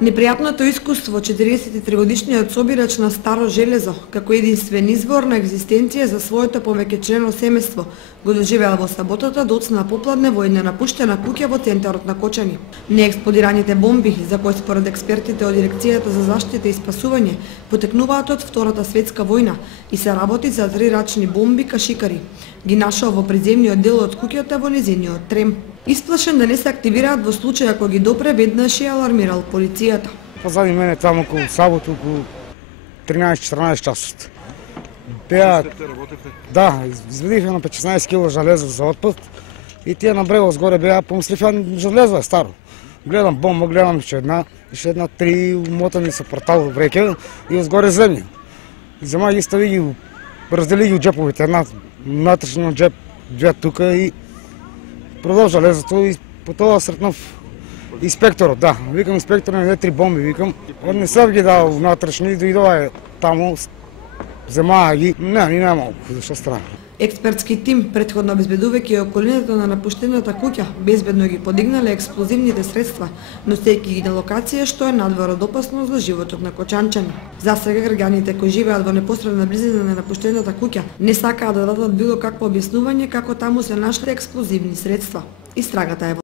Непријатното искуство 43-годишниот собирач на Старо Железо, како единствен извор на екзистенција за своето повеќечлено семејство, го доживеа во саботата доцна попладне во една напуштена куќа во центарот на Кочани. Неексплодираните бомби, за кои според експертите од Дирекцијата за заштита и спасување, потекнуваат од Втората светска војна и се работи за 3 рачни бомби кашикари. Ги нашол во приземниот дел од куќата во незиниот трем. Исплашен да не се активираат во случај ако ги допре, веднаш ја алармирал полицијата. Позади мене таму околу сабота, околу 13-14 часот. Беа, да, изведивме на 15 кг железо за отпад и тие на брегот сгоре беа, помислив железо е старо. Гледам бомба, гледам уште една 3 умотани со портал во вреќе и сгоре земја. Зема ги стави ги, раздели ги у џеповите, една натрешно џеп, две тука и продолжа железото и по тоа сретнав инспекторот, да. Викам инспекторот, не 3 бомби, викам. Он не се ги дал внатрешни, дојдова таму, земаа ги, не малку, зашто страна. Експертски тим, претходно обезбедувајќи околината на напуштената куќа, безбедно ги подигнале експлозивните средства, носејќи ги на локација што е надвор од опасност за животот на кочанчани. За сега граѓаните кои живеат во непосредна близина на напуштената куќа не сакаат да дадат било какво објаснување како таму се нашле експлозивни средства. Истрагата е во